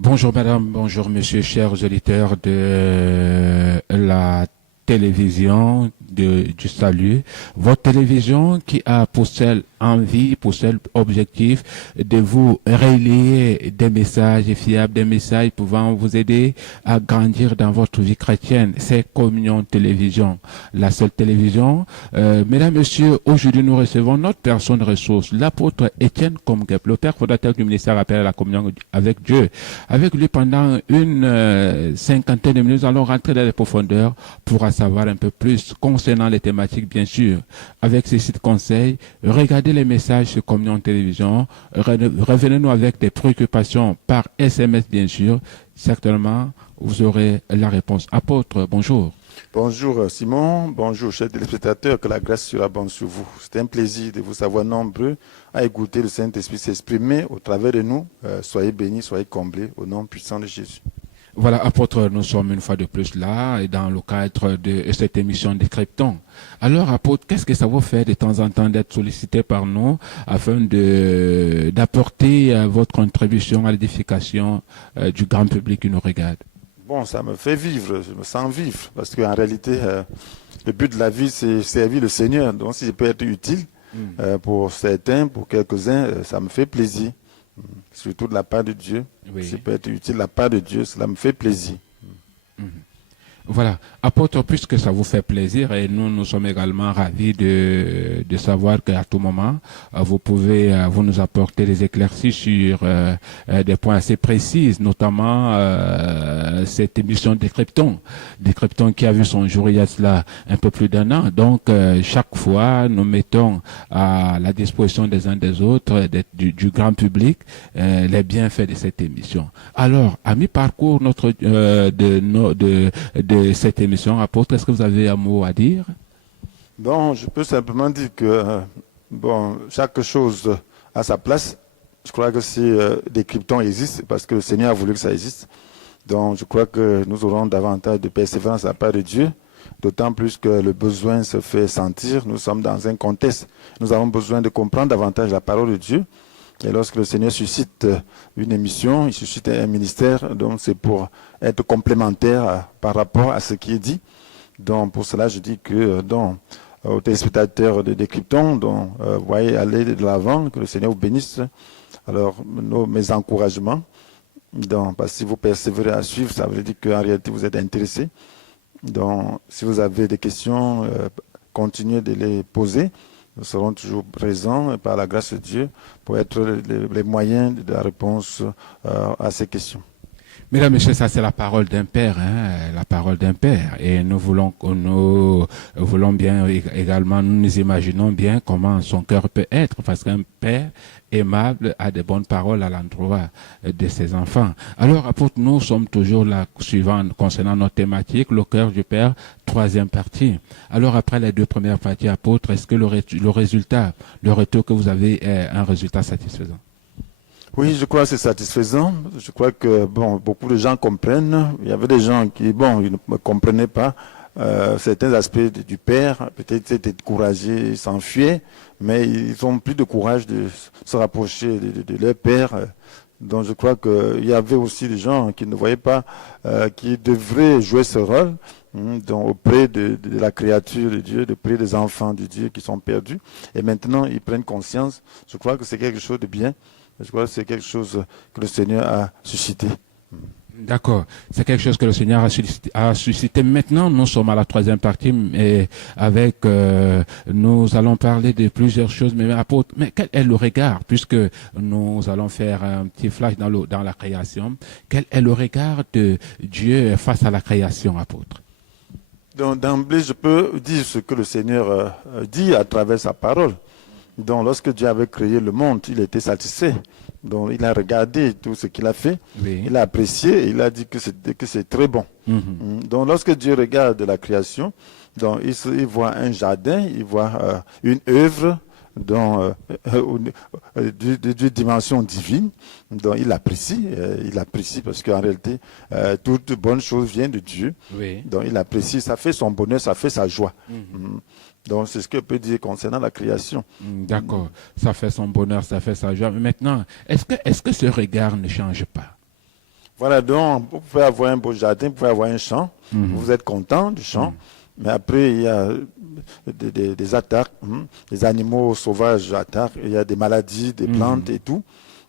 Bonjour madame, bonjour monsieur, chers auditeurs de la télévision du salut. Votre télévision qui a pour seule envie, pour seul objectif de vous relayer des messages fiables, des messages pouvant vous aider à grandir dans votre vie chrétienne. C'est Communion Télévision, la seule télévision. Mesdames, Messieurs, aujourd'hui nous recevons notre personne ressource, l'apôtre Étienne Komgep, le père fondateur du ministère Appel à la communion avec Dieu. Avec lui, pendant une cinquantaine de minutes, nous allons rentrer dans les profondeurs pour en savoir un peu plus concernant les thématiques, bien sûr. Avec ces sites conseils, regardez les messages sur Communion Télévision, revenez-nous avec des préoccupations par SMS, bien sûr. Certainement, vous aurez la réponse. Apôtre, bonjour. Bonjour Simon, bonjour chers téléspectateurs, que la grâce surabonde sur vous. C'est un plaisir de vous savoir nombreux à écouter le Saint-Esprit s'exprimer au travers de nous. Soyez bénis, soyez comblés au nom puissant de Jésus. Voilà, apôtre, nous sommes une fois de plus là et dans le cadre de cette émission Décryptons. Alors, apôtre, qu'est-ce que ça vous fait de temps en temps d'être sollicité par nous afin d'apporter votre contribution à l'édification du grand public qui nous regarde? Bon, ça me fait vivre, je me sens vivre, parce qu'en réalité, le but de la vie, c'est servir le Seigneur. Donc, si je peux être utile pour certains, pour quelques-uns, ça me fait plaisir. Surtout de la part de Dieu. Oui. Si je peux être utile de la part de Dieu, cela me fait plaisir. Voilà, apôtre, puisque ça vous fait plaisir et nous sommes également ravis de savoir qu'à tout moment, vous pouvez vous nous apporter des éclaircies sur des points assez précis, notamment cette émission Décryptons qui a vu son jour il y a cela un peu plus d'1 an. Donc, chaque fois, nous mettons à la disposition des uns des autres, du grand public, les bienfaits de cette émission. Alors, à mi-parcours de cette émission, apôtre, est-ce que vous avez un mot à dire? Bon, je peux simplement dire que chaque chose a sa place. Je crois que si des cryptons existent, parce que le Seigneur a voulu que ça existe. Donc, je crois que nous aurons davantage de persévérance à la part de Dieu, d'autant plus que le besoin se fait sentir. Nous sommes dans un contexte. Nous avons besoin de comprendre davantage la parole de Dieu. Et lorsque le Seigneur suscite une émission, il suscite un ministère, donc c'est pour être complémentaire par rapport à ce qui est dit. Donc pour cela, je dis que aux téléspectateurs de Décryptons, voyez aller de l'avant, que le Seigneur vous bénisse. Alors mes encouragements, parce que si vous persévérez à suivre, ça veut dire qu'en réalité vous êtes intéressé. Donc si vous avez des questions, continuez de les poser. Nous serons toujours présents par la grâce de Dieu pour être les moyens de la réponse à ces questions. Mesdames, Messieurs, ça c'est la parole d'un père, la parole d'un père. Et nous voulons bien également, nous nous imaginons bien comment son cœur peut être, parce qu'un père aimable a de bonnes paroles à l'endroit de ses enfants. Alors, apôtre, nous sommes toujours là, suivant, concernant notre thématique, le cœur du Père, troisième partie. Alors, après les deux premières parties, apôtre, est-ce que le retour que vous avez est un résultat satisfaisant? Oui, je crois que c'est satisfaisant. Je crois que beaucoup de gens comprennent. Il y avait des gens qui, ils ne comprenaient pas certains aspects du Père. Peut-être étaient découragés, s'enfuyaient, mais ils ont plus de courage de se rapprocher de leur Père. Donc je crois qu'il y avait aussi des gens qui ne voyaient pas, qui devraient jouer ce rôle auprès de la créature de Dieu, auprès des enfants de Dieu qui sont perdus. Et maintenant, ils prennent conscience. Je crois que c'est quelque chose de bien. Je crois que c'est quelque chose que le Seigneur a suscité. D'accord. C'est quelque chose que le Seigneur a suscité. Maintenant, nous sommes à la troisième partie et nous allons parler de plusieurs choses. Mais apôtre, quel est le regard, puisque nous allons faire un petit flash dans la création, quel est le regard de Dieu face à la création, apôtre? Donc, d'emblée, je peux dire ce que le Seigneur dit à travers sa parole. Donc, lorsque Dieu avait créé le monde, il était satisfait. Donc, il a regardé tout ce qu'il a fait. Oui. Il a apprécié et il a dit que c'est très bon. Donc, lorsque Dieu regarde la création, donc, il voit un jardin, il voit une œuvre de dimension divine. Donc, il apprécie parce qu'en réalité, toute bonne chose vient de Dieu. Oui. Donc, il apprécie, ça fait son bonheur, ça fait sa joie. Donc, c'est ce que peut dire concernant la création. D'accord. Ça fait son bonheur, ça fait sa joie. Mais maintenant, est-ce que ce regard ne change pas? Voilà, donc vous pouvez avoir un beau jardin, vous pouvez avoir un champ, vous êtes content du champ, mais après il y a des attaques, des animaux sauvages attaquent, il y a des maladies, des plantes et tout.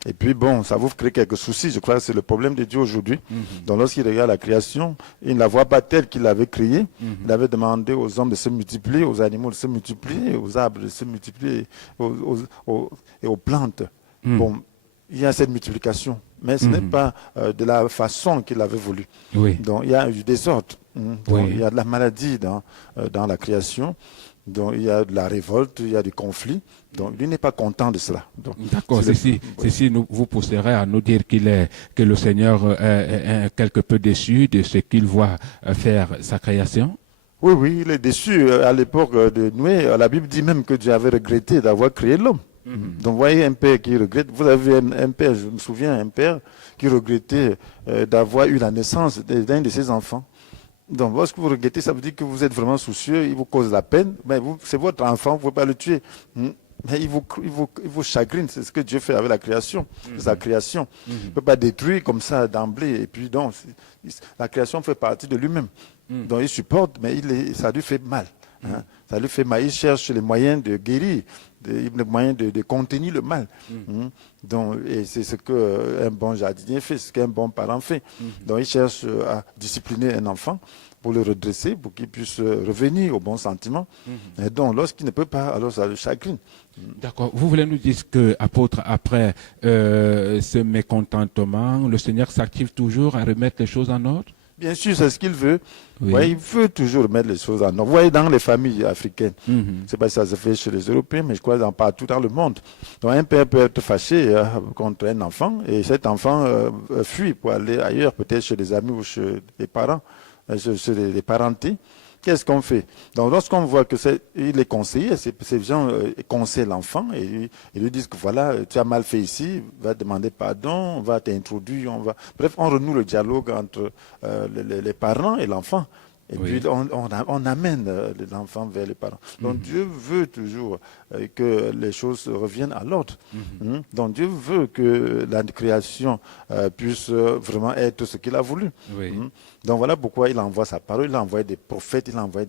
Et puis bon, ça vous crée quelques soucis. Je crois que c'est le problème de Dieu aujourd'hui. Donc lorsqu'il regarde la création, il ne la voit pas telle qu'il l'avait créée. Il avait demandé aux hommes de se multiplier, aux animaux de se multiplier, aux arbres de se multiplier, et aux plantes. Bon, il y a cette multiplication, mais ce n'est pas de la façon qu'il avait voulu. Oui. Donc il y a du désordre. Donc, Oui. il y a de la maladie dans la création. Donc il y a de la révolte, il y a du conflit. Donc lui n'est pas content de cela. Donc, D'accord, ceci vous pousserait à nous dire que le Seigneur est quelque peu déçu de ce qu'il voit faire sa création. Oui, oui, il est déçu. À l'époque de Noé, la Bible dit même que Dieu avait regretté d'avoir créé l'homme. Donc, vous voyez un père qui regrette. Vous avez un père, je me souviens, un père qui regrettait d'avoir eu la naissance d'un de ses enfants. Donc, lorsque vous regrettez, ça veut dire que vous êtes vraiment soucieux, il vous cause la peine. Mais c'est votre enfant, vous ne pouvez pas le tuer. Mais il vous chagrine, c'est ce que Dieu fait avec la création, sa création. Il ne peut pas détruire comme ça d'emblée. Et puis, donc, la création fait partie de lui-même. Donc, il supporte, mais ça lui fait mal. Ça lui fait mal. Il cherche les moyens de guérir, les moyens de contenir le mal. Donc, et c'est ce qu'un bon jardinier fait, ce qu'un bon parent fait. Donc, il cherche à discipliner un enfant pour le redresser, pour qu'il puisse revenir au bon sentiment. Et donc, lorsqu'il ne peut pas, alors ça le chagrine. D'accord. Vous voulez nous dire que, apôtre, après ce mécontentement, le Seigneur s'active toujours à remettre les choses en ordre? Bien sûr, c'est ce qu'il veut. Oui. Ouais, il veut toujours remettre les choses en ordre. Vous voyez, dans les familles africaines, je ne sais pas si ça se fait chez les Européens, mais je crois partout dans le monde. Donc, un père peut être fâché contre un enfant, et cet enfant fuit pour aller ailleurs, peut-être chez des amis ou chez les parents, chez les parentés. Qu'est-ce qu'on fait? Donc, lorsqu'on voit que il est conseillé, ces gens conseillent l'enfant et ils lui disent que voilà, tu as mal fait ici, va demander pardon, on va t'introduire, bref, on renoue le dialogue entre les parents et l'enfant. Et puis, on amène l'enfant vers les parents. Donc, Dieu veut toujours que les choses reviennent à l'ordre. Donc, Dieu veut que la création puisse vraiment être ce qu'il a voulu. Oui. Donc, voilà pourquoi il envoie sa parole, il a envoyé des prophètes, il a envoyé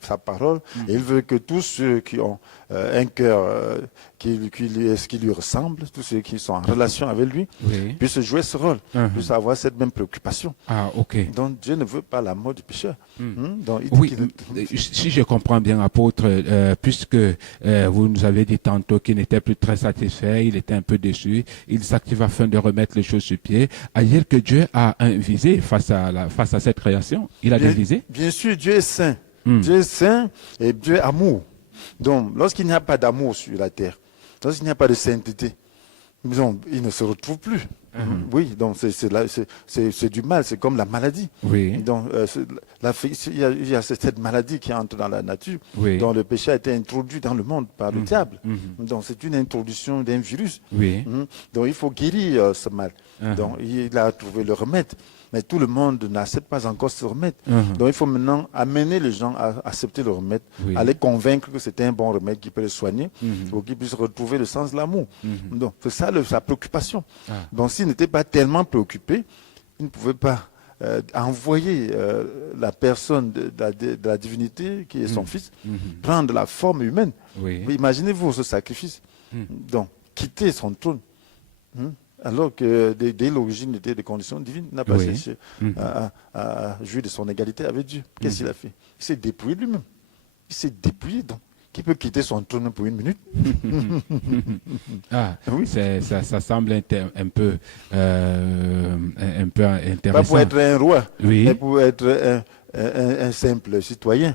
sa parole. Et il veut que tous ceux qui ont un cœur qui lui ressemble, tous ceux qui sont en relation avec lui, puissent jouer ce rôle, puissent avoir cette même préoccupation. Ah, ok. Donc, Dieu ne veut pas la mort du pécheur. Donc, Oui, si je comprends bien, apôtre, puisque vous nous avez dit tantôt qu'il n'était plus très satisfait, il était un peu déçu, il s'active afin de remettre les choses sur pied, à dire que Dieu a un visée face à cette création. Il a des visées? Bien sûr, Dieu est saint. Dieu est saint et Dieu est amour. Donc, lorsqu'il n'y a pas d'amour sur la terre, lorsqu'il n'y a pas de sainteté, donc, il ne se retrouve plus. Oui, donc c'est du mal, c'est comme la maladie. Oui. Donc, il y a cette maladie qui entre dans la nature, Oui. dont le péché a été introduit dans le monde par le diable. Donc, c'est une introduction d'un virus. Oui. Donc, il faut guérir ce mal. Donc, il a trouvé le remède. Mais tout le monde n'accepte pas encore ce remède. Donc il faut maintenant amener les gens à accepter le remède, à les convaincre que c'est un bon remède qui peut les soigner, pour qu'ils puissent retrouver le sens de l'amour. Donc c'est ça sa préoccupation. Donc s'il n'était pas tellement préoccupé, il ne pouvait pas envoyer la personne de la divinité, qui est son fils, prendre la forme humaine. Imaginez-vous ce sacrifice. Donc quitter son trône. Alors que dès l'origine était des conditions divines, il n'a pas cherché à jouir de son égalité avec Dieu. Qu'est-ce qu'il a fait? Il s'est dépouillé lui-même. Il s'est dépouillé. Donc, qui peut quitter son trône pour une minute? Oui. Ça semble un peu intéressant. Pas pour être un roi, oui. mais pour être un simple citoyen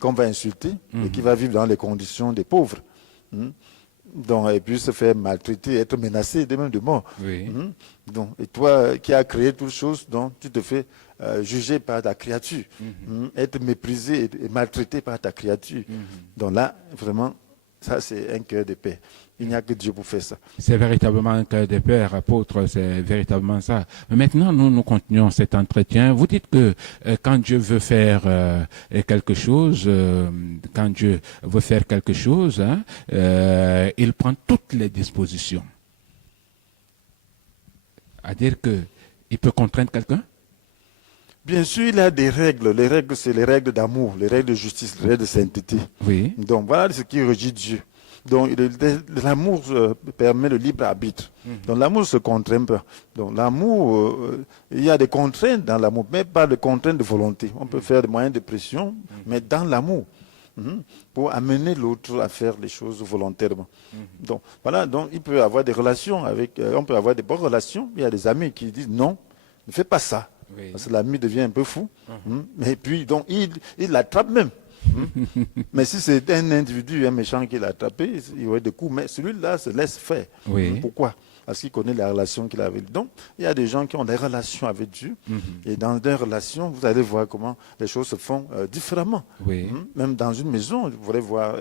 qu'on va insulter et qui va vivre dans les conditions des pauvres. Donc, et puis se faire maltraiter, être menacé de même de mort. Donc, et toi qui as créé toutes choses, donc tu te fais juger par ta créature, être méprisé et maltraité par ta créature. Donc là, vraiment, ça c'est un cœur de paix. Il n'y a que Dieu pour faire ça. C'est véritablement un cœur de père, apôtre, c'est véritablement ça. Mais maintenant, nous continuons cet entretien. Vous dites que quand Dieu veut faire quelque chose, il prend toutes les dispositions. C'est-à-dire que il peut contraindre quelqu'un? Bien sûr, il y a des règles. Les règles, c'est les règles d'amour, les règles de justice, les règles de sainteté. Oui. Donc voilà ce qui régit Dieu. Donc l'amour permet le libre arbitre. Donc l'amour ne se contraint pas. Donc l'amour, il y a des contraintes dans l'amour, mais pas de contraintes de volonté. On peut faire des moyens de pression, mais dans l'amour, pour amener l'autre à faire les choses volontairement. Donc voilà, donc il peut avoir des relations avec, on peut avoir des bonnes relations. Il y a des amis qui disent non, ne fais pas ça. Oui. Parce que l'ami devient un peu fou. Et puis, donc, il l'attrape même. Mais si c'est un individu, un méchant qui l'a attrapé, il y aurait des coups. Mais celui-là se laisse faire. Oui. Pourquoi? Parce qu'il connaît la relation qu'il a avec. Donc, il y a des gens qui ont des relations avec Dieu. Et dans des relations, vous allez voir comment les choses se font différemment. Oui. Même dans une maison, vous pourrez voir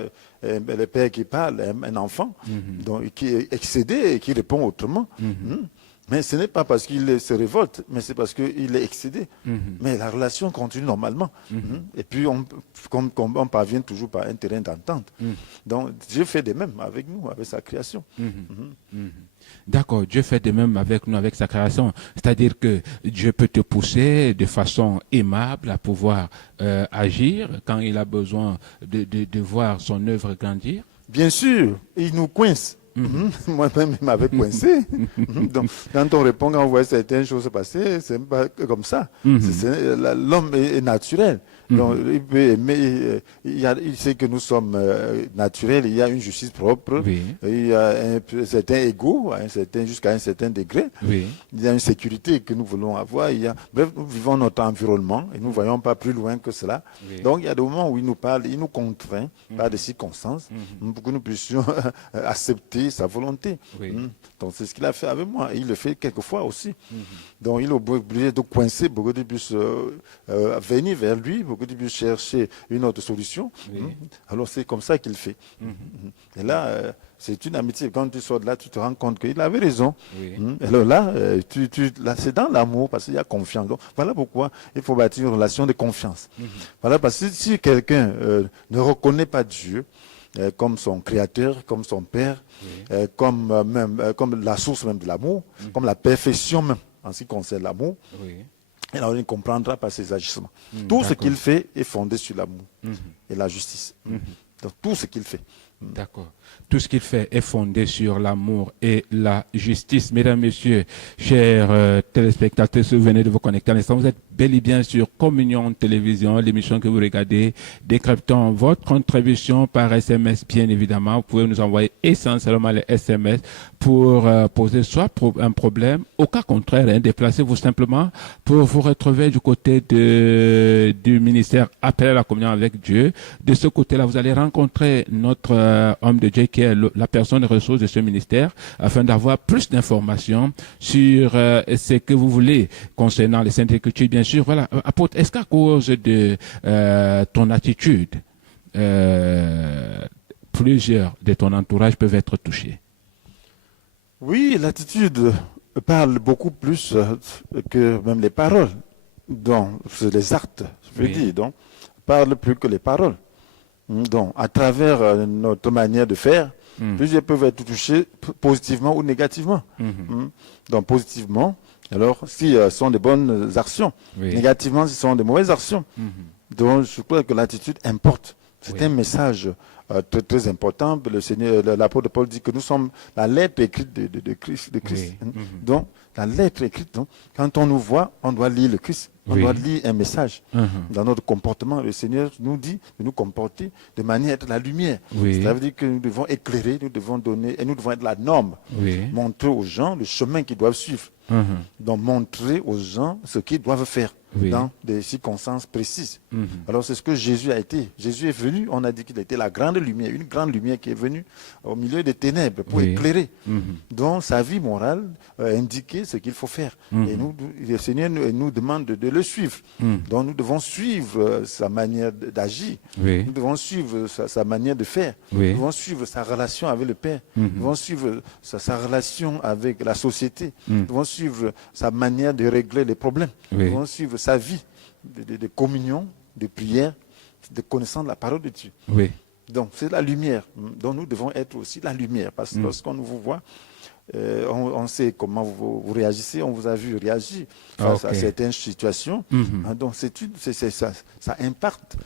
le père qui parle, un enfant, donc, qui est excédé et qui répond autrement. Mais ce n'est pas parce qu'il se révolte, mais c'est parce qu'il est excédé. Mais la relation continue normalement. Et puis, on parvient toujours par un terrain d'entente. Donc, Dieu fait de même avec nous, avec sa création. D'accord, Dieu fait de même avec nous, avec sa création. C'est-à-dire que Dieu peut te pousser de façon aimable à pouvoir agir quand il a besoin de voir son œuvre grandir. Bien sûr, il nous coince. Moi-même, il m'avait coincé. Donc, quand on répond, quand on voit certaines choses passer, c'est pas comme ça. L'homme est naturel. Donc, il peut aimer, il sait que nous sommes naturels, il y a une justice propre, Oui. il y a un certain ego, jusqu'à un certain degré. Oui. Il y a une sécurité que nous voulons avoir. Bref, nous vivons notre environnement et nous ne voyons pas plus loin que cela. Oui. Donc, il y a des moments où il nous parle, il nous contraint par des circonstances pour que nous puissions accepter sa volonté. Oui. Donc, c'est ce qu'il a fait avec moi. Et il le fait quelquefois aussi. Donc, il est obligé de coincer pour que tu puisses venir vers lui, pour que tu puisses chercher une autre solution. Oui. Alors, c'est comme ça qu'il fait. Et là, c'est une amitié. Quand tu sors de là, tu te rends compte qu'il avait raison. Oui. Alors là, là c'est dans l'amour, parce qu'il y a confiance. Donc, voilà pourquoi il faut bâtir une relation de confiance. Voilà, parce que si quelqu'un ne reconnaît pas Dieu, comme son créateur, comme son père, comme la source même de l'amour, comme la perfection même en ce qui concerne l'amour, Oui. alors il ne comprendra pas ses agissements. Tout ce qu'il fait est fondé sur l'amour et la justice. Donc tout ce qu'il fait. D'accord. Tout ce qu'il fait est fondé sur l'amour et la justice. Mesdames, Messieurs, chers téléspectateurs, si vous venez de vous connecter à l'instant, vous êtes bel et bien sur Communion Télévision, l'émission que vous regardez, décryptant votre contribution par SMS, bien évidemment. Vous pouvez nous envoyer essentiellement les SMS pour poser soit un problème, au cas contraire, déplacez-vous simplement pour vous retrouver du côté du ministère Appel à la communion avec Dieu. De ce côté-là, vous allez rencontrer notre homme de Dieu qui est la personne des ressources de ce ministère afin d'avoir plus d'informations sur ce que vous voulez concernant les Saintes Écritures. Bien sûr, voilà. Apôtre, est-ce qu'à cause de ton attitude, plusieurs de ton entourage peuvent être touchés? Oui, l'attitude parle beaucoup plus que même les paroles. Donc, c'est les actes, je veux dire, donc, parle plus que les paroles. Donc, à travers notre manière de faire, plusieurs peuvent être touchés positivement ou négativement. Donc, positivement, alors, si ce sont des bonnes actions, négativement, si ce sont des mauvaises actions. Donc, je crois que l'attitude importe. C'est un message très, très important. Le Seigneur, l'apôtre Paul dit que nous sommes la lettre écrite de Christ. Donc, la lettre écrite, donc, quand on nous voit, on doit lire le Christ. On doit lire un message. Dans notre comportement, le Seigneur nous dit de nous comporter de manière à être la lumière. Ça veut dire que nous devons éclairer, nous devons donner, et nous devons être la norme. Montrer aux gens le chemin qu'ils doivent suivre. Donc, montrer aux gens ce qu'ils doivent faire dans des circonstances précises. Alors, c'est ce que Jésus a été. Jésus est venu, on a dit qu'il était la grande lumière, une grande lumière qui est venue au milieu des ténèbres pour éclairer. Donc, sa vie morale indiquait ce qu'il faut faire. Et nous, le Seigneur nous demande de le suivre. Donc, nous devons suivre sa manière d'agir. Nous devons suivre sa manière de faire. Nous devons suivre sa relation avec le Père. Nous devons suivre sa relation avec la société. Nous devons suivre sa manière de régler les problèmes. Nous devons suivre sa vie de communion, de prière, de connaissance de la parole de Dieu. Donc, c'est la lumière. Donc, nous devons être aussi la lumière. Parce que lorsqu'on vous voit, On sait comment vous réagissez, on vous a vu réagir face à certaines situations. Donc ça impacte.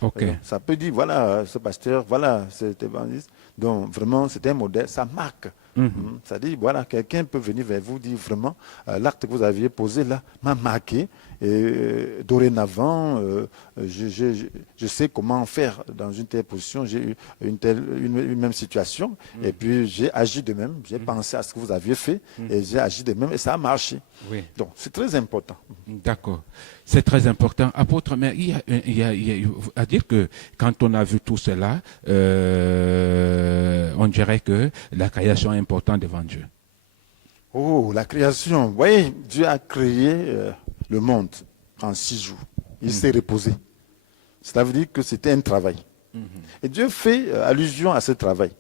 Ça peut dire, voilà, ce pasteur, voilà, cet évangéliste. Donc vraiment, c'est un modèle, ça marque. Ça dit, voilà, quelqu'un peut venir vers vous dire vraiment, l'acte que vous aviez posé là m'a marqué. Et dorénavant, je sais comment faire dans une telle position. J'ai eu une même situation, et puis j'ai agi de même. J'ai pensé à ce que vous aviez fait, et j'ai agi de même, et ça a marché. Donc, c'est très important. D'accord. C'est très important. Apôtre, mais il y a à dire que quand on a vu tout cela, on dirait que la création est importante devant Dieu. Oh, la création. Oui, Dieu a créé le monde en 6 jours. Il s'est reposé. Cela veut dire que c'était un travail. Et Dieu fait allusion à ce travail.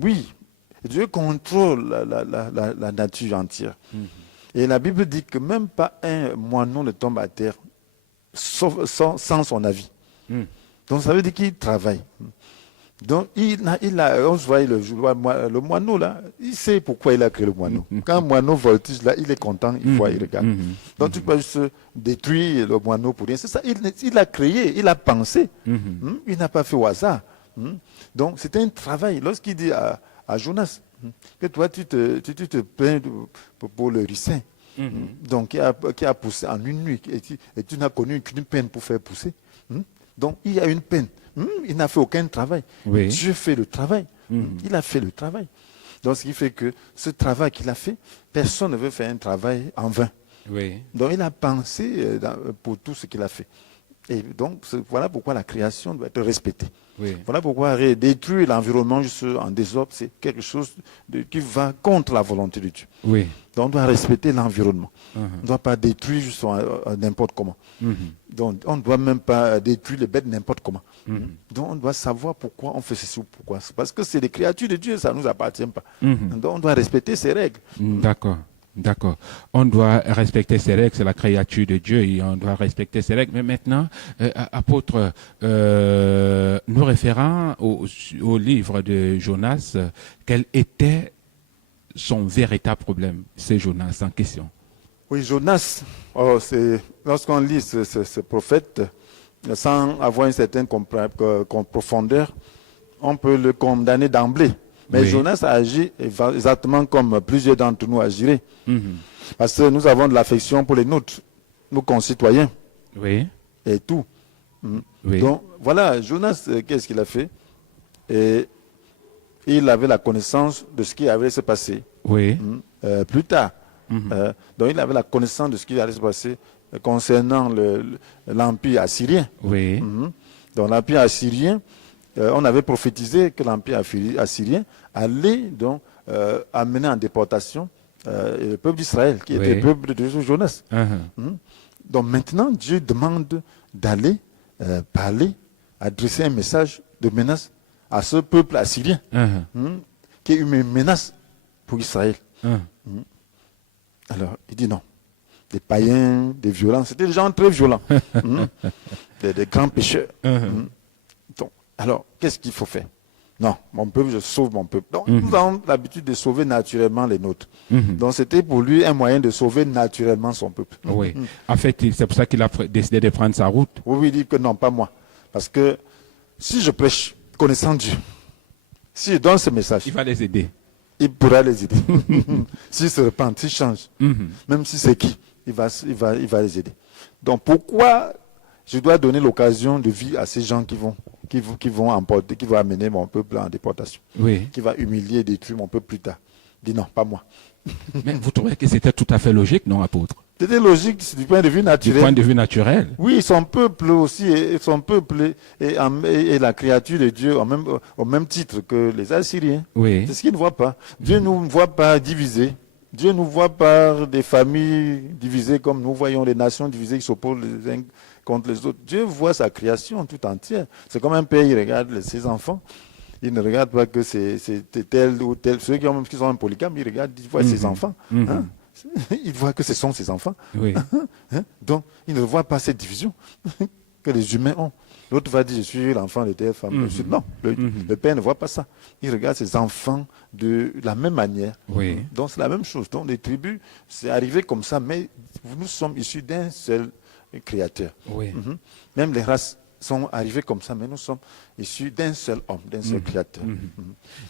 Oui, Dieu contrôle la nature entière. Et la Bible dit que même pas un moineau ne tombe à terre sans son avis. Donc ça veut dire qu'il travaille. Donc on se voit le moineau là, il sait pourquoi il a créé le moineau. Quand un moineau voltige là, il est content, il regarde. Donc tu peux juste détruire le moineau pour rien. C'est ça, il a créé, il a pensé. Il n'a pas fait au hasard. Donc c'était un travail. Lorsqu'il dit à Jonas que toi tu te plains pour le ricin, donc qui a poussé en une nuit, et tu n'as connu qu'une peine pour faire pousser. Donc il y a une peine. Il n'a fait aucun travail. Dieu fait le travail. Il a fait le travail. Donc ce qui fait que ce travail qu'il a fait, personne ne veut faire un travail en vain. Donc il a pensé pour tout ce qu'il a fait. Et donc voilà pourquoi la création doit être respectée. Voilà pourquoi détruire l'environnement juste en désordre, c'est quelque chose qui va contre la volonté de Dieu. Donc on doit respecter l'environnement. On ne doit pas détruire juste n'importe comment. Donc on ne doit même pas détruire les bêtes n'importe comment. Donc on doit savoir pourquoi on fait ceci ou pourquoi. Parce que c'est des créatures de Dieu, ça ne nous appartient pas. Donc on doit respecter ces règles. D'accord. On doit respecter ces règles, c'est la créature de Dieu et on doit respecter ces règles. Mais maintenant, apôtre, nous référant au livre de Jonas, quel était son véritable problème? C'est Jonas en question. Oui, Jonas, lorsqu'on lit ce prophète, sans avoir une certaine profondeur, on peut le condamner d'emblée. Mais Jonas a agi exactement comme plusieurs d'entre nous agiraient. Parce que nous avons de l'affection pour les nôtres, nos concitoyens. Et tout. Donc, voilà, Jonas, qu'est-ce qu'il a fait? Et il avait la connaissance de ce qui allait se passer. Plus tard. Donc, il avait la connaissance de ce qui allait se passer concernant l'Empire assyrien. Donc, l'Empire assyrien, on avait prophétisé que l'Empire assyrien allait donc amener en déportation le peuple d'Israël, qui était le peuple de Jonas. Donc maintenant, Dieu demande d'aller parler, adresser un message de menace à ce peuple assyrien, qui est une menace pour Israël. Alors, il dit non. Des païens, des violents, c'était des gens très violents, des grands pécheurs. Alors, qu'est-ce qu'il faut faire? Non, mon peuple, je sauve mon peuple. Donc, nous avons l'habitude de sauver naturellement les nôtres. Donc, c'était pour lui un moyen de sauver naturellement son peuple. En fait, c'est pour ça qu'il a décidé de prendre sa route. Il dit que non, pas moi. Parce que si je prêche connaissant Dieu, si je donne ce message, il va les aider. Il pourra les aider. S'ils se repentent, s'ils changent, même si c'est qui, il va les aider. Donc, pourquoi je dois donner l'occasion de vie à ces gens qui vont emporter, qui vont amener mon peuple en déportation, qui va humilier et détruire mon peuple plus tard? Il dit non, pas moi. Mais vous trouvez que c'était tout à fait logique, non, apôtre? C'était logique du point de vue naturel. Du point de vue naturel. Oui, son peuple aussi, et la créature de Dieu au même titre que les Assyriens. C'est ce qu'ils ne voient pas. Dieu ne nous voit pas divisés. Dieu ne nous voit pas des familles divisées comme nous voyons les nations divisées qui s'opposent les uns contre les autres. Dieu voit sa création tout entière. C'est comme un père, il regarde ses enfants. Il ne regarde pas que c'est tel ou tel. Ceux qui sont un polygame, il regarde, il voit ses enfants. Il voit que ce sont ses enfants. Donc, il ne voit pas cette division. que les humains ont. L'autre va dire, je suis l'enfant de telle femme. Non, le père ne voit pas ça. Il regarde ses enfants de la même manière. Oui. Donc c'est la même chose. Donc les tribus, c'est arrivé comme ça, mais nous sommes issus d'un seul créateur. Oui. Même les races sont arrivées comme ça, mais nous sommes issus d'un seul homme, d'un seul créateur.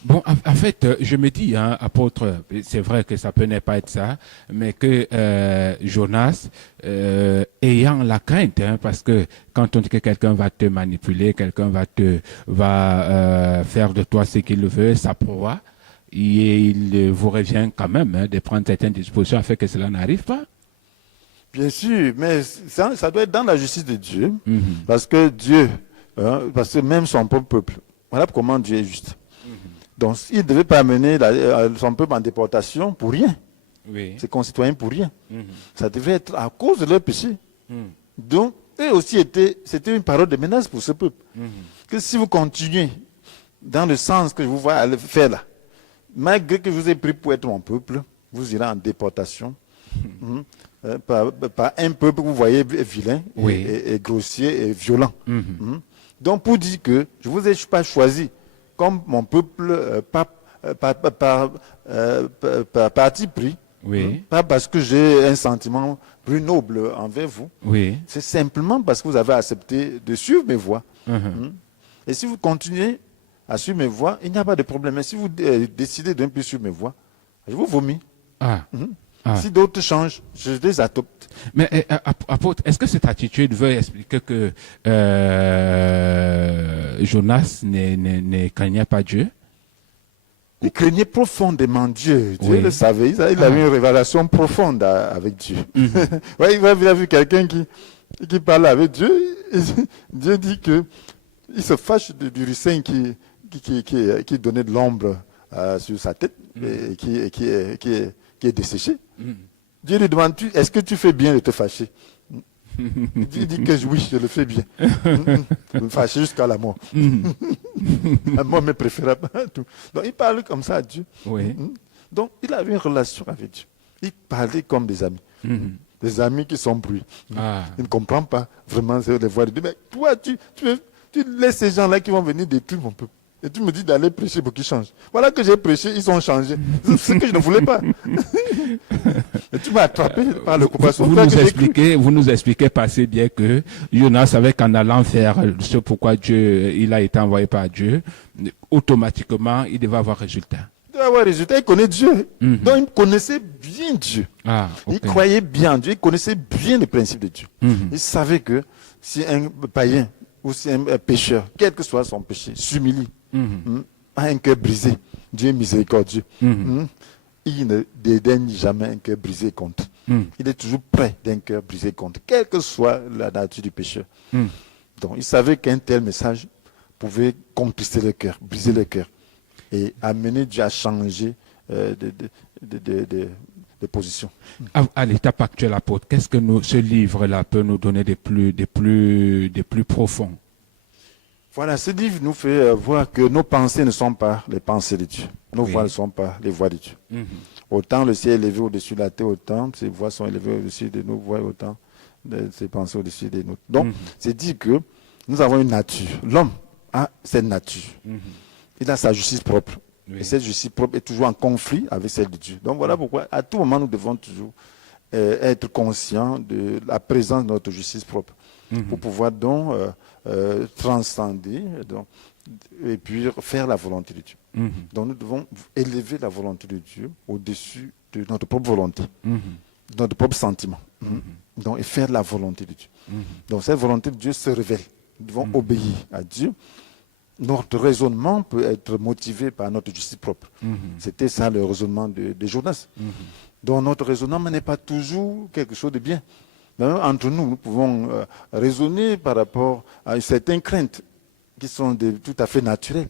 Bon, en fait, je me dis, hein, apôtre, c'est vrai que ça peut ne pas être ça, mais que Jonas, ayant la crainte, hein, parce que quand on dit que quelqu'un va te manipuler, quelqu'un va faire de toi ce qu'il veut, sa proie, il vous revient quand même, hein, de prendre certaines dispositions afin que cela n'arrive pas. Bien sûr, mais ça doit être dans la justice de Dieu, parce que Dieu, parce que même son propre peuple, voilà comment Dieu est juste. Donc, il ne devait pas amener son peuple en déportation pour rien, Oui. ses concitoyens pour rien. Ça devait être à cause de leur péché. Donc, eux aussi c'était une parole de menace pour ce peuple. Que si vous continuez dans le sens que je vous vois aller faire là, malgré que je vous ai pris pour être mon peuple, vous irez en déportation. Par un peuple que vous voyez vilain, Oui. et grossier et violent. Donc pour dire que je ne vous ai pas choisi comme mon peuple par parti pris, Oui. pas parce que j'ai un sentiment plus noble envers vous, Oui. c'est simplement parce que vous avez accepté de suivre mes voies. Et si vous continuez à suivre mes voies, il n'y a pas de problème. Mais si vous décidez de ne plus suivre mes voies, je vous vomis. Ah. Ah. Si d'autres changent, je les adopte. Mais apôtre, est-ce que cette attitude veut expliquer que Jonas ne craignait pas Dieu? Il craignait profondément Dieu. Dieu Oui. le savait. Il avait une révélation profonde avec Dieu. Ouais, il a vu quelqu'un qui parle avec Dieu. Dieu dit que il se fâche du ricin qui donnait de l'ombre sur sa tête et qui est desséché. Dieu lui demande, est-ce que tu fais bien de te fâcher? Dieu dit que oui, je le fais bien. Me fâcher jusqu'à la mort. La mort me préférable. Donc il parle comme ça à Dieu. Oui. Donc il avait une relation avec Dieu. Il parlait comme des amis. Des amis qui sont bruits. Ah. Il ne comprend pas vraiment les voix de Dieu. Mais toi, tu laisses ces gens-là qui vont venir détruire mon peuple. Et tu me dis d'aller prêcher pour qu'ils changent. Voilà que j'ai prêché, ils ont changé. C'est ce que je ne voulais pas. Et tu m'as attrapé par le coupation. Vous nous expliquez pas assez bien que Jonas savait qu'en allant faire ce pourquoi il a été envoyé par Dieu, automatiquement, il devait avoir résultat. Il devait avoir résultat, il connaît Dieu. Donc il connaissait bien Dieu. Ah, okay. Il croyait bien en Dieu, il connaissait bien les principes de Dieu. Il savait que si un païen ou si un pécheur, quel que soit son péché, s'humilie, a un cœur brisé, Dieu est miséricordieux. Il ne dédaigne jamais un cœur brisé contre. Il est toujours prêt d'un cœur brisé contre, quelle que soit la nature du pécheur. Donc il savait qu'un tel message pouvait contrister le cœur, briser le cœur et amener Dieu à changer de position. À l'étape actuelle, apôtre, qu'est-ce que ce livre-là peut nous donner des plus profonds? Voilà, ce livre nous fait voir que nos pensées ne sont pas les pensées de Dieu. Nos voix ne sont pas les voix de Dieu. Autant le ciel est élevé au-dessus de la terre, autant ses voix sont élevées au-dessus de nos voix, autant ses pensées au-dessus des nôtres. Donc, c'est dit que nous avons une nature. L'homme a cette nature. Il a sa justice propre. Et cette justice propre est toujours en conflit avec celle de Dieu. Donc, voilà pourquoi, à tout moment, nous devons toujours être conscients de la présence de notre justice propre. Pour pouvoir donc transcender et puis faire la volonté de Dieu. Donc nous devons élever la volonté de Dieu au-dessus de notre propre volonté, de notre propre sentiment. Donc, et faire la volonté de Dieu. Donc cette volonté de Dieu se révèle. Nous devons obéir à Dieu. Notre raisonnement peut être motivé par notre justice propre. C'était ça le raisonnement de Jonas. Donc notre raisonnement n'est pas toujours quelque chose de bien. Entre nous pouvons raisonner par rapport à certaines craintes qui sont tout à fait naturelles.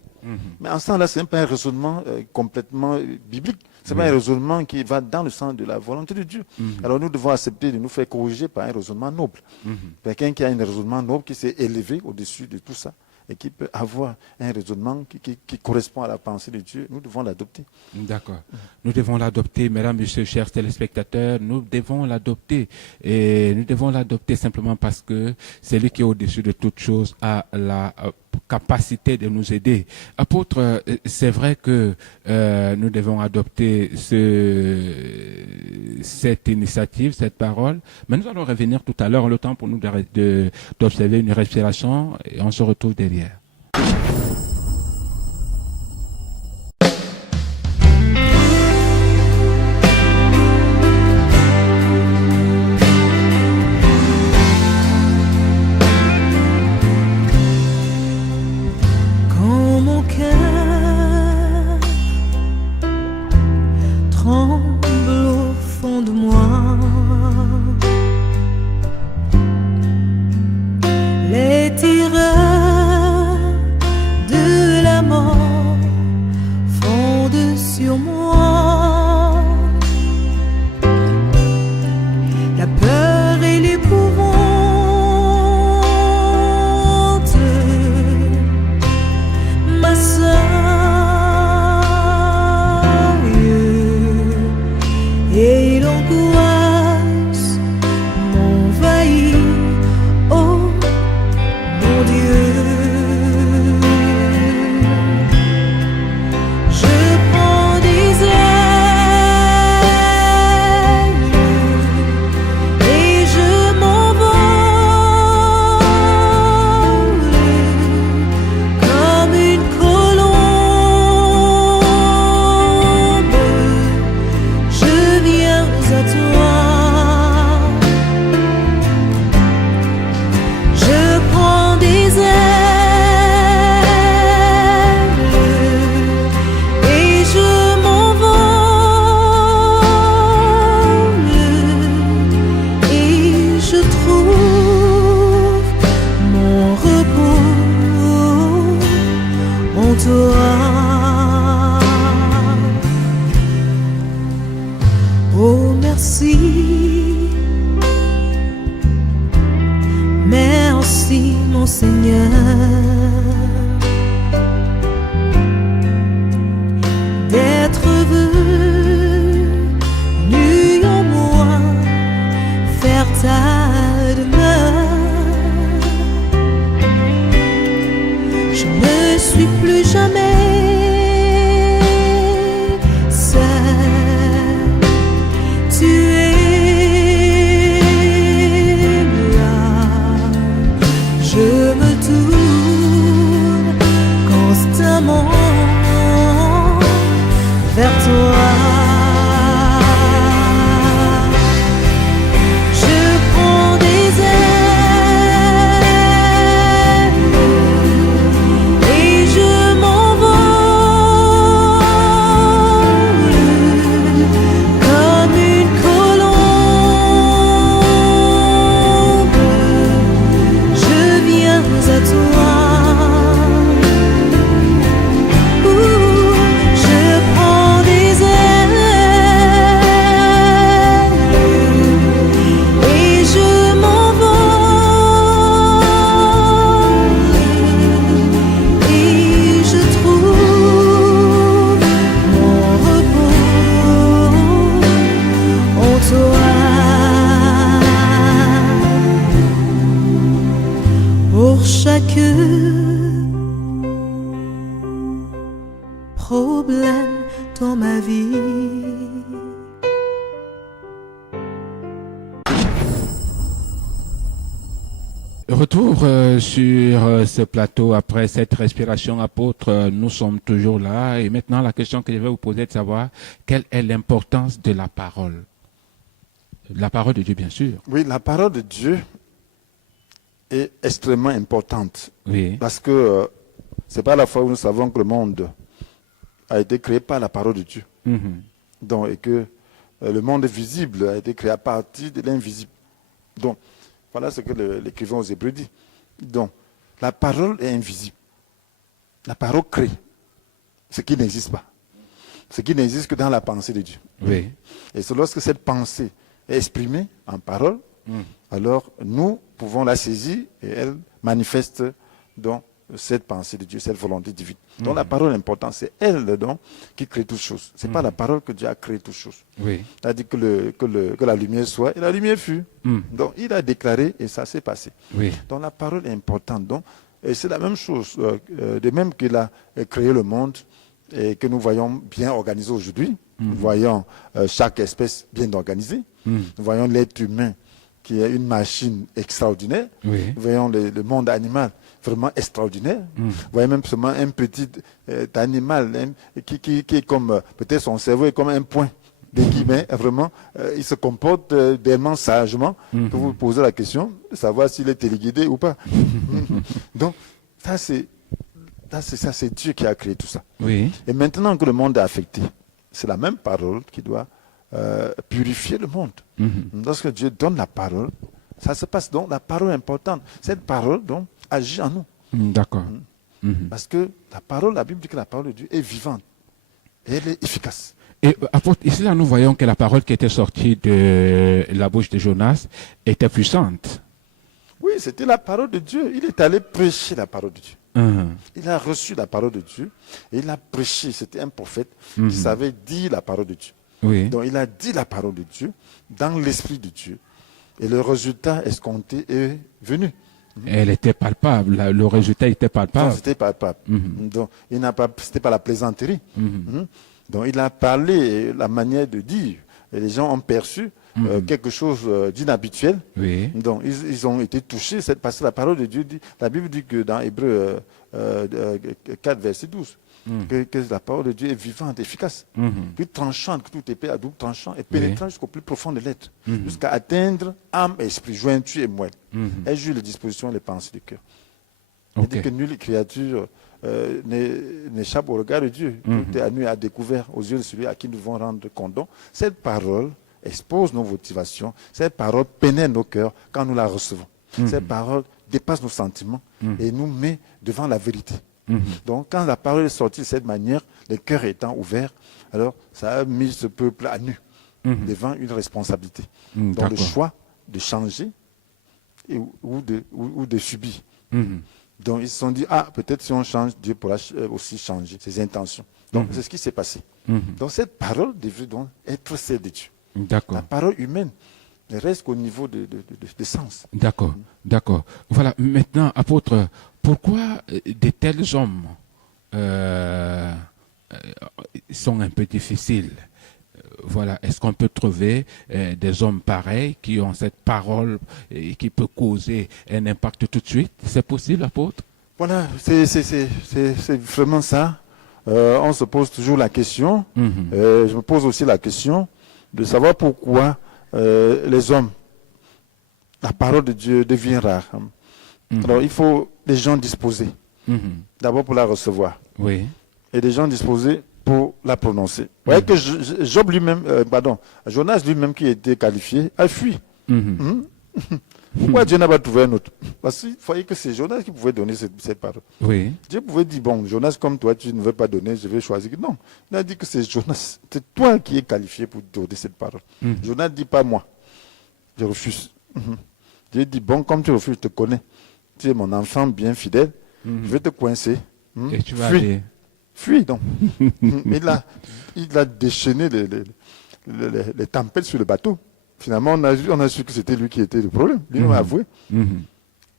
Mais en ce sens-là, ce n'est pas un raisonnement complètement biblique. Ce n'est pas un raisonnement qui va dans le sens de la volonté de Dieu. Alors nous devons accepter de nous faire corriger par un raisonnement noble. Quelqu'un qui a un raisonnement noble, qui s'est élevé au-dessus de tout ça, et qui peut avoir un raisonnement qui correspond à la pensée de Dieu, nous devons l'adopter. D'accord. Nous devons l'adopter, mesdames, messieurs, chers téléspectateurs, nous devons l'adopter. Et nous devons l'adopter simplement parce que celui qui est au-dessus de toute chose a la capacité de nous aider. Apôtre, c'est vrai que nous devons adopter cette initiative, cette parole, mais nous allons revenir tout à l'heure, le temps pour nous d'observer une respiration et on se retrouve derrière. Retour sur ce plateau après cette respiration apôtre, nous sommes toujours là et maintenant la question que je vais vous poser est de savoir quelle est l'importance de la parole de Dieu bien sûr. Oui, la parole de Dieu est extrêmement importante. Oui. Parce que c'est pas la fois où nous savons que le monde a été créé par la parole de Dieu. Donc, et que le monde visible a été créé à partir de l'invisible. Donc, voilà ce que l'écrivain aux Hébreux dit. Donc, la parole est invisible. La parole crée ce qui n'existe pas. Ce qui n'existe que dans la pensée de Dieu. Oui. Et c'est lorsque cette pensée est exprimée en parole, alors nous pouvons la saisir et elle manifeste donc cette pensée de Dieu, cette volonté divine. Donc la parole est importante, c'est elle donc qui crée toutes choses. C'est pas la parole que Dieu a créé toutes choses. Oui. Il a dit que la lumière soit et la lumière fut. Donc il a déclaré et ça s'est passé. Oui. Donc la parole est importante. Donc, et c'est la même chose, de même qu'il a créé le monde et que nous voyons bien organisé aujourd'hui. Nous voyons chaque espèce bien organisée. Nous voyons l'être humain qui est une machine extraordinaire. Oui. Nous voyons le monde animal vraiment extraordinaire. Vous voyez même seulement un petit animal qui est comme, peut-être son cerveau est comme un point des guillemets, vraiment, il se comporte tellement sagement que vous posez la question de savoir s'il est téléguidé ou pas. Donc, ça c'est Dieu qui a créé tout ça. Oui. Et maintenant que le monde est affecté, c'est la même parole qui doit purifier le monde. Lorsque Dieu donne la parole, ça se passe. Donc, la parole est importante. Cette parole, donc, agit en nous. D'accord. Parce que la parole, la Bible dit que la parole de Dieu est vivante et elle est efficace. Et apôtre, ici là, nous voyons que la parole qui était sortie de la bouche de Jonas était puissante. Oui, c'était la parole de Dieu. Il est allé prêcher la parole de Dieu. Il a reçu la parole de Dieu et il a prêché. C'était un prophète qui savait dire la parole de Dieu. Oui. Donc il a dit la parole de Dieu dans l'esprit de Dieu. Et le résultat escompté est venu. Elle était palpable, le résultat était palpable. C'était palpable. Donc c'était pas la plaisanterie. Donc il a parlé la manière de dire. Et les gens ont perçu quelque chose d'inhabituel. Oui. Donc ils ont été touchés. Parce que la parole de Dieu dit, la Bible dit que dans Hébreux 4, verset 12, que la parole de Dieu est vivante, efficace, plus tranchante que toute épée à double tranchant et pénétrant jusqu'au plus profond de l'être, jusqu'à atteindre âme, esprit, jointure et moelle. Elle juge les dispositions et les pensées du cœur. Il dit que nulle créature n'échappe au regard de Dieu. Tout est à nu et à découvert aux yeux de celui à qui nous devons rendre compte. Donc, cette parole expose nos motivations. Cette parole pénètre nos cœurs quand nous la recevons. Cette parole dépasse nos sentiments et nous met devant la vérité. Donc, quand la parole est sortie de cette manière, le cœur étant ouvert, alors ça a mis ce peuple à nu devant une responsabilité. Donc, le choix de changer ou de subir. Donc ils se sont dit, peut-être si on change, Dieu pourra aussi changer ses intentions. Donc c'est ce qui s'est passé. Donc cette parole devait donc être celle de Dieu. D'accord. La parole humaine ne reste qu'au niveau de sens. D'accord, d'accord. Voilà, maintenant, apôtre, pourquoi de tels hommes sont un peu difficiles? Voilà, est-ce qu'on peut trouver des hommes pareils qui ont cette parole et qui peut causer un impact tout de suite? C'est possible, apôtre? Voilà, c'est vraiment ça. On se pose toujours la question. Je me pose aussi la question de savoir pourquoi les hommes, la parole de Dieu devient rare. Alors, il faut des gens disposés. D'abord pour la recevoir. Oui. Et des gens disposés pour la prononcer. Vous voyez que Job lui-même, Jonas lui-même qui était qualifié, a fui. Pourquoi Dieu n'a pas trouvé un autre? Parce qu'il voyait que c'est Jonas qui pouvait donner cette parole. Oui. Dieu pouvait dire, bon, Jonas, comme toi, tu ne veux pas donner, je vais choisir. Non, il a dit que c'est Jonas. C'est toi qui es qualifié pour donner cette parole. Jonas ne dit pas moi. Je refuse. Dieu dit, bon, comme tu refuses, je te connais. Tu es mon enfant bien fidèle. Je vais te coincer. Et tu vas aller. Fuis donc. il a déchaîné les tempêtes sur le bateau. Finalement, on a su que c'était lui qui était le problème. Lui m'a avoué.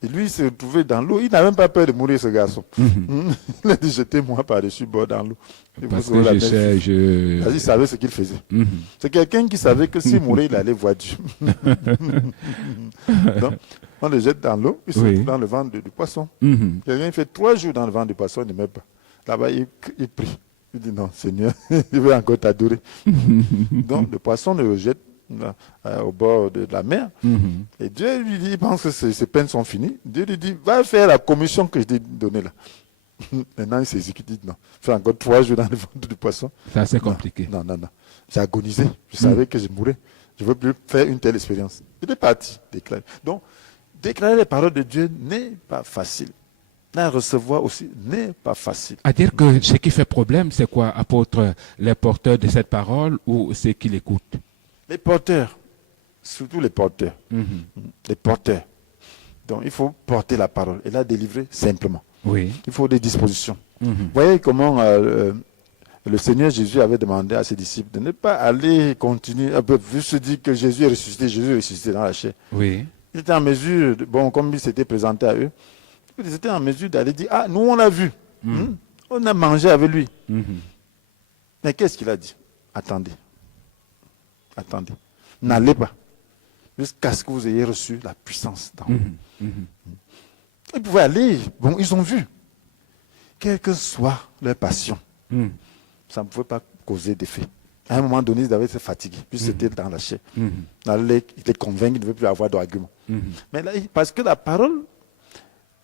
Et lui, il s'est retrouvé dans l'eau. Il n'a même pas peur de mourir, ce garçon. Il a dit, jetez-moi par-dessus bord dans l'eau. Parce que il savait ce qu'il faisait. C'est quelqu'un qui savait que s'il mourait, il allait voir Dieu. Donc, on le jette dans l'eau, il se retrouve dans le ventre du poisson. Quelqu'un fait 3 jours dans le ventre du poisson, il ne meurt pas. Là-bas, il prie. Il dit, non, Seigneur, je veux encore t'adorer. Donc, le poisson le rejette au bord de la mer. Et Dieu lui dit, il pense que ses peines sont finies. Dieu lui dit, va faire la commission que je t'ai donnée là. Maintenant, il s'exécute, il dit, non, fais encore 3 jours dans le ventre du poisson. C'est assez compliqué. Non. J'ai agonisé. Je savais que je mourrais. Je ne veux plus faire une telle expérience. Il est parti déclarer. Donc, déclarer les paroles de Dieu n'est pas facile. La recevoir aussi n'est pas facile. À dire que ce qui fait problème, c'est quoi, apôtre, les porteurs de cette parole ou ceux qui l'écoutent? Les porteurs, surtout les porteurs. Les porteurs. Donc il faut porter la parole et la délivrer simplement. Oui. Il faut des dispositions. Mhm. Vous voyez comment le Seigneur Jésus avait demandé à ses disciples de ne pas aller continuer, un peu, juste dire que Jésus est ressuscité dans la chair. Oui. Ils étaient en mesure, comme il s'était présenté à eux, ils étaient en mesure d'aller dire, ah, nous on l'a vu, on a mangé avec lui. Mhm. Mais qu'est-ce qu'il a dit? Attendez, n'allez pas, jusqu'à ce que vous ayez reçu la puissance d'en haut. Mhm. Mhm. Ils pouvaient aller, ils ont vu, quelle que soit leur passion, Mhm. ça ne pouvait pas causer d'effet. À un moment donné, ils avaient été fatigués, puis c'était dans la chair. Mhm. Ils étaient convaincus qu'ils ne devaient plus avoir d'argument. Mhm. Mais là, parce que la parole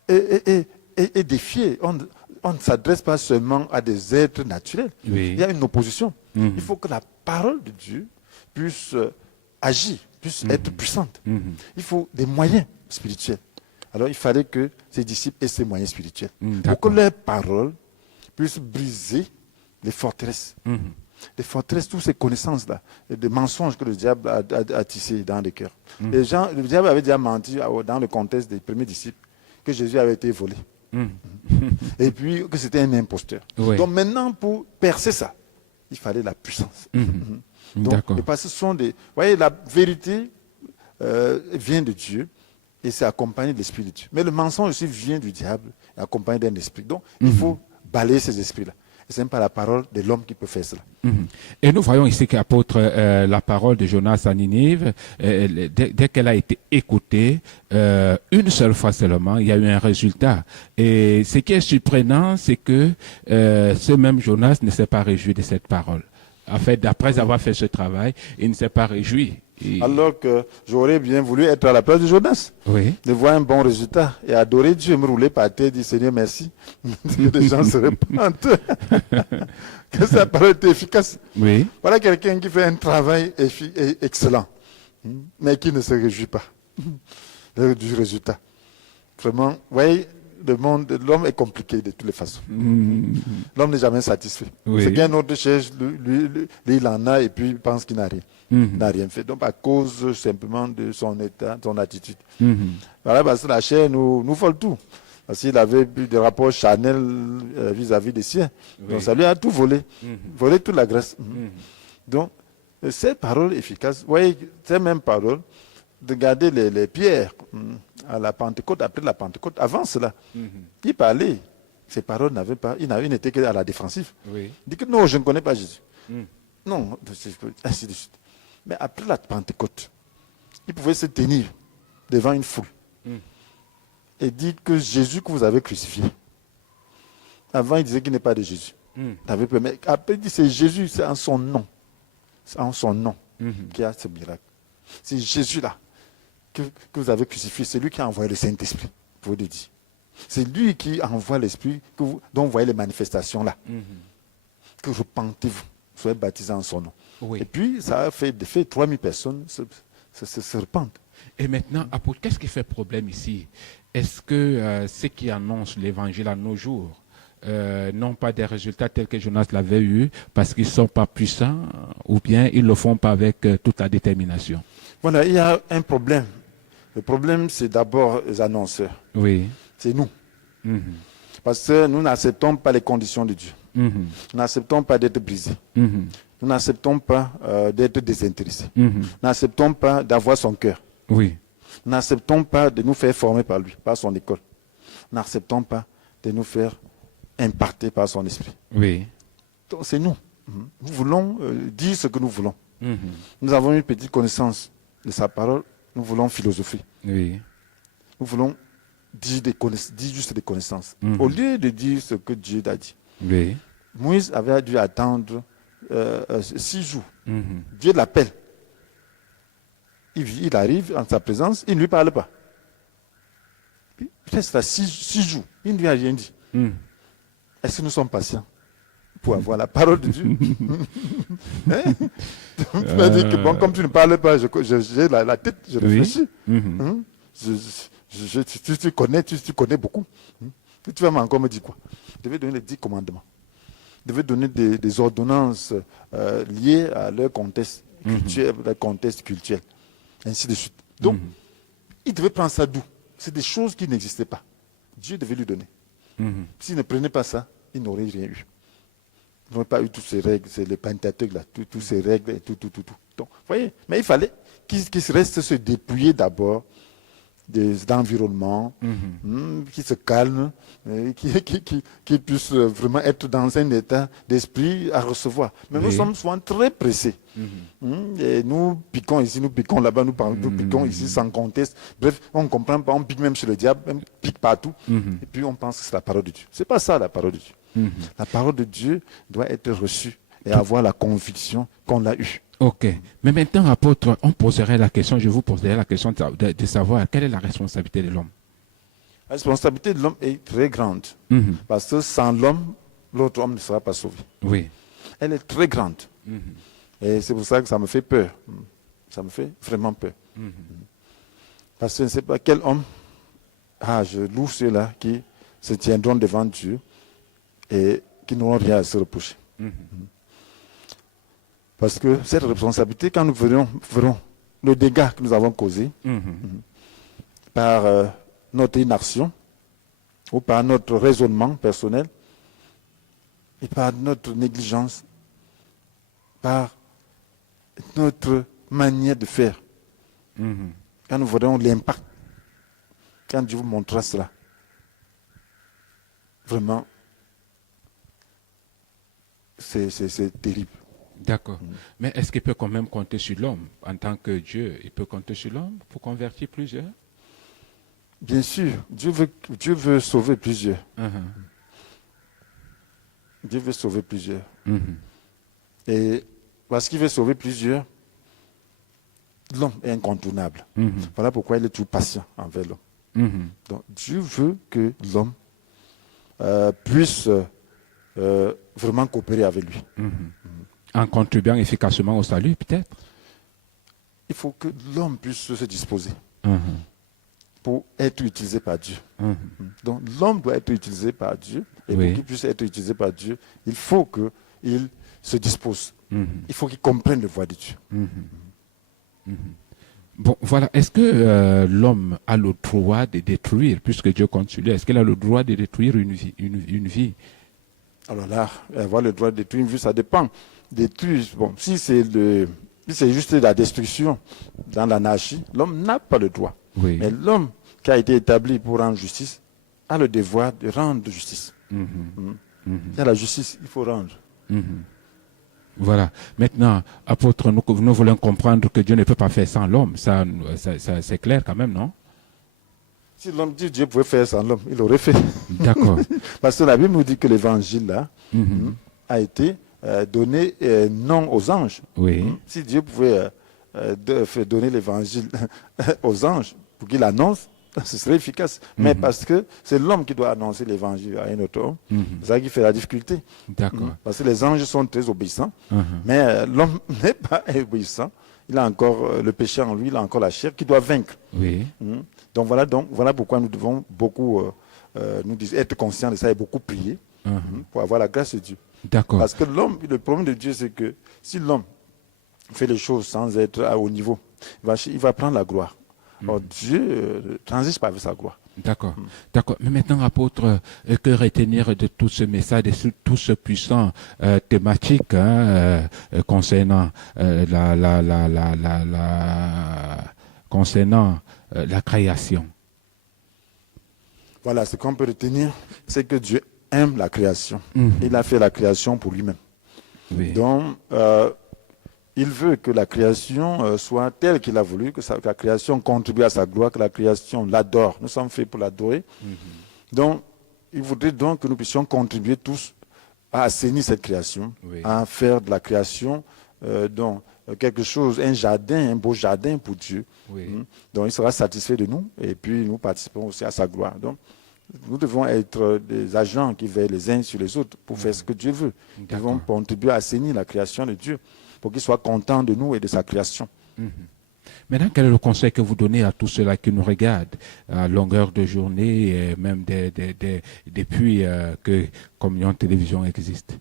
est défiée, on ne s'adresse pas seulement à des êtres naturels. Oui. Il y a une opposition. Mhm. Il faut que la parole de Dieu puisse agir, puisse être puissante. Mhm. Il faut des moyens spirituels. Alors il fallait que ces disciples aient ces moyens spirituels. Mhm, Pour que d'accord. leur parole puisse briser les forteresses. Mhm. Les forteresses, toutes ces connaissances-là, et des mensonges que le diable a tissés dans les cœurs. Le diable avait déjà menti dans le contexte des premiers disciples que Jésus avait été volé. Mhm. Et puis que c'était un imposteur. Oui. Donc maintenant, pour percer ça, il fallait la puissance. Mhm. Donc, D'accord. et parce que ce sont des. Vous voyez, la vérité vient de Dieu et c'est accompagné de l'esprit de Dieu. Mais le mensonge aussi vient du diable et accompagné d'un esprit. Donc il faut balayer ces esprits-là. Et ce n'est pas la parole de l'homme qui peut faire cela. Mhm. Et nous voyons ici qu'apôtre la parole de Jonas à Ninive, dès qu'elle a été écoutée, une seule fois seulement, il y a eu un résultat. Et ce qui est surprenant, c'est que ce même Jonas ne s'est pas réjoui de cette parole. En fait, après avoir fait ce travail, il ne s'est pas réjoui. Alors que j'aurais bien voulu être à la place de Jonas, Oui. de voir un bon résultat et adorer Dieu, me rouler par terre, dire Seigneur merci, que les gens se répandent, que sa parole était efficace. Oui. Voilà quelqu'un qui fait un travail excellent, mais qui ne se réjouit pas du résultat. Vraiment, vous voyez, l'homme est compliqué de toutes les façons. L'homme n'est jamais satisfait. Oui. C'est qu'un autre cherche, lui, il en a et puis il pense qu'il n'a rien. Il n'a rien fait. Donc, à cause simplement de son état, de son attitude. Mhm. Voilà, parce que la chair nous vole tout. Parce qu'il avait eu des rapports charnels vis-à-vis des siens. Oui. Donc, ça lui a tout volé. Volé toute la graisse. Donc, cette parole efficace, vous voyez, ces mêmes paroles, de garder les pierres à la Pentecôte, après la Pentecôte, avant cela, il parlait. Ces paroles il n'était qu'à la défensive. Oui. Il dit que non, je ne connais pas Jésus. Non, ainsi de suite. Mais après la Pentecôte, il pouvait se tenir devant une foule et dire que Jésus que vous avez crucifié. Avant, il disait qu'il n'est pas de Jésus. Il avait peur. Mais après, il dit c'est Jésus, c'est en son nom. C'est en son nom qu'il y a ce miracle. C'est Jésus-là que vous avez crucifié. C'est lui qui a envoyé le Saint-Esprit, pour le dire. C'est lui qui envoie l'Esprit dont vous voyez les manifestations là. Que repentez-vous, soyez baptisés en son nom. Oui. Et puis, ça a fait 3000 personnes se repentent. Et maintenant, apôtre, qu'est-ce qui fait problème ici? Est-ce que ceux qui annoncent l'évangile à nos jours n'ont pas des résultats tels que Jonas l'avait eu parce qu'ils ne sont pas puissants ou bien ils ne le font pas avec toute la détermination? Voilà, il y a un problème. Le problème, c'est d'abord les annonceurs. Oui. C'est nous. Mhm. Parce que nous n'acceptons pas les conditions de Dieu. Mhm. Nous n'acceptons pas d'être brisés. Mhm. Nous n'acceptons pas d'être désintéressés. Mhm. Nous n'acceptons pas d'avoir son cœur. Oui. Nous n'acceptons pas de nous faire former par lui, par son école. Nous n'acceptons pas de nous faire imparter par son esprit. Oui. Donc c'est nous. Nous voulons dire ce que nous voulons. Mhm. Nous avons une petite connaissance de sa parole. Nous voulons philosopher. Oui. Nous voulons dire juste des connaissances. Au lieu de dire ce que Dieu a dit. Oui. Moïse avait dû attendre 6 jours. Mhm. Dieu l'appelle. Il arrive en sa présence, il ne lui parle pas. Il reste là 6 jours, il ne lui a rien dit. Mhm. Est-ce que nous sommes patients pour avoir la parole de Dieu? Hein? Tu m'as dit que bon, comme tu ne parles pas, j'ai la tête, je réfléchis. Mhm. Tu connais beaucoup. Tu vas encore me dire quoi? Je devais donner les 10 commandements. Je devais donner des ordonnances liées à leur contexte culturel, leur contexte culturel, ainsi de suite. Donc, il devait prendre ça d'où? C'est des choses qui n'existaient pas. Dieu devait lui donner. S'il ne prenait pas ça, il n'aurait rien eu. Il n'aurait pas eu toutes ces règles, c'est les Pentateuques, là, toutes ces règles et tout. Donc, vous voyez, mais il fallait qu'il reste se dépouiller d'abord des environnements, qui se calme, qui puisse vraiment être dans un état d'esprit à recevoir. Mais nous sommes souvent très pressés. Et nous piquons ici, nous piquons là-bas, nous piquons ici sans conteste. Bref, on ne comprend pas, on pique même chez le diable, on pique partout. Et puis on pense que c'est la parole de Dieu. Ce n'est pas ça la parole de Dieu. La parole de Dieu doit être reçue et avoir la conviction qu'on l'a eue. Ok. Mais maintenant, apôtre, on poserait la question, je vous poserai la question de savoir quelle est la responsabilité de l'homme. La responsabilité de l'homme est très grande. Parce que sans l'homme, l'autre homme ne sera pas sauvé. Oui. Elle est très grande. Et c'est pour ça que ça me fait peur. Ça me fait vraiment peur. Parce que je ne sais pas quel homme, je loue ceux-là qui se tiendront devant Dieu et qui n'auront rien à se reprocher. Parce que cette responsabilité, quand nous verrons le dégât que nous avons causé par notre inaction ou par notre raisonnement personnel et par notre négligence, par notre manière de faire, quand nous verrons l'impact, quand Dieu vous montrera cela, vraiment, c'est terrible. D'accord. Mais est-ce qu'il peut quand même compter sur l'homme en tant que Dieu? Il peut compter sur l'homme pour convertir plusieurs? Bien sûr, Dieu veut sauver plusieurs. Dieu veut sauver plusieurs. Et parce qu'il veut sauver plusieurs, l'homme est incontournable. Voilà pourquoi il est toujours patient envers l'homme. Donc Dieu veut que l'homme puisse vraiment coopérer avec lui. En contribuant efficacement au salut, peut-être? Il faut que l'homme puisse se disposer pour être utilisé par Dieu. Donc l'homme doit être utilisé par Dieu. Et pour qu'il puisse être utilisé par Dieu, il faut qu'il se dispose. Il faut qu'il comprenne la voie de Dieu. Bon, voilà. Est-ce que l'homme a le droit de détruire, puisque Dieu compte sur lui, est-ce qu'il a le droit de détruire une vie? Alors là, avoir le droit de détruire une vie, ça dépend. Détruire, bon, si c'est juste la destruction dans l'anarchie, l'homme n'a pas le droit. Mais l'homme qui a été établi pour rendre justice a le devoir de rendre justice. Il y a la justice, il faut rendre. Voilà. Maintenant, apôtre, nous voulons comprendre que Dieu ne peut pas faire sans l'homme. Ça c'est clair quand même, non? Si l'homme dit Dieu pouvait faire sans l'homme, il l'aurait fait. D'accord. Parce que la Bible nous dit que l'évangile là a été donné non aux anges. Si Dieu pouvait donner l'évangile aux anges pour qu'il annonce, ce serait efficace. Mais parce que c'est l'homme qui doit annoncer l'évangile à un autre homme, c'est ça qui fait la difficulté. D'accord. Parce que les anges sont très obéissants, mais l'homme n'est pas obéissant. Il a encore le péché en lui, il a encore la chair qui doit vaincre. Donc voilà pourquoi nous devons beaucoup être conscients de ça et beaucoup prier pour avoir la grâce de Dieu. D'accord. Parce que le problème de Dieu, c'est que si l'homme fait les choses sans être à haut niveau, il va prendre la gloire. Or, Dieu ne transige pas avec sa gloire. D'accord. D'accord. Mais maintenant, apôtre, que retenir de tout ce message, de tout ce puissant thématique concernant la création? Voilà, ce qu'on peut retenir, c'est que Dieu aime la création. Il a fait la création pour lui-même. Donc, il veut que la création soit telle qu'il a voulu, que la création contribue à sa gloire, que la création l'adore. Nous sommes faits pour l'adorer. Donc, il voudrait donc que nous puissions contribuer tous à assainir cette création, à faire de la création quelque chose, un jardin, un beau jardin pour Dieu. Donc, il sera satisfait de nous et puis nous participons aussi à sa gloire. Donc, nous devons être des agents qui veillent les uns sur les autres pour faire ce que Dieu veut. Nous devons contribuer à assainir la création de Dieu pour qu'il soit content de nous et de sa création. Maintenant, quel est le conseil que vous donnez à tous ceux-là qui nous regardent à longueur de journée, et même depuis que Communion Télévision existe?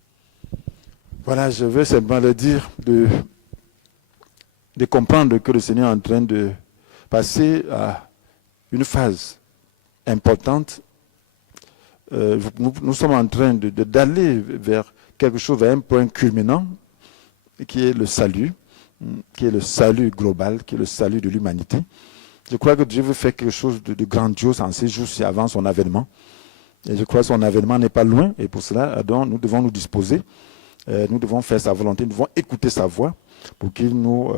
Voilà, je veux simplement leur dire de comprendre que le Seigneur est en train de passer à une phase importante nous sommes en train d'aller vers quelque chose, vers un point culminant, qui est le salut global, qui est le salut de l'humanité. Je crois que Dieu veut faire quelque chose de grandiose en ces jours-ci avant son avènement. Et je crois que son avènement n'est pas loin. Et pour cela, donc, nous devons nous disposer. Nous devons faire sa volonté. Nous devons écouter sa voix pour qu'il nous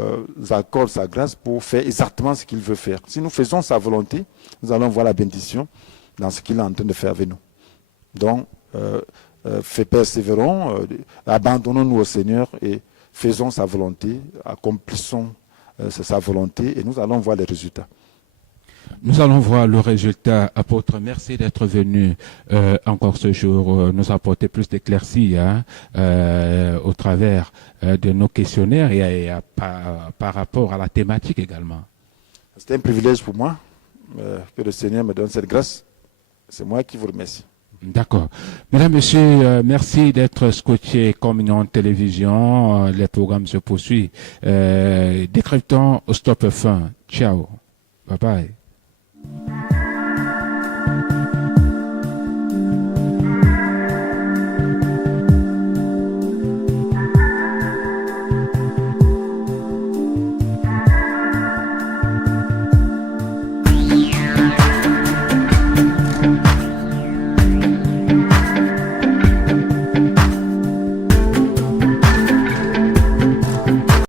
accorde sa grâce pour faire exactement ce qu'il veut faire. Si nous faisons sa volonté, nous allons voir la bénédiction dans ce qu'il est en train de faire avec nous. Donc, persévérons, abandonnons-nous au Seigneur et faisons sa volonté, accomplissons sa volonté et nous allons voir les résultats. Nous allons voir le résultat. Apôtre, merci d'être venu encore ce jour nous apporter plus d'éclaircies au travers de nos questionnaires et par rapport à la thématique également. C'est un privilège pour moi que le Seigneur me donne cette grâce. C'est moi qui vous remercie. D'accord. Mesdames, Messieurs, merci d'être scotché Communion Télévision. Les programmes se poursuivent. Décryptons au Stop F1. Ciao. Bye bye.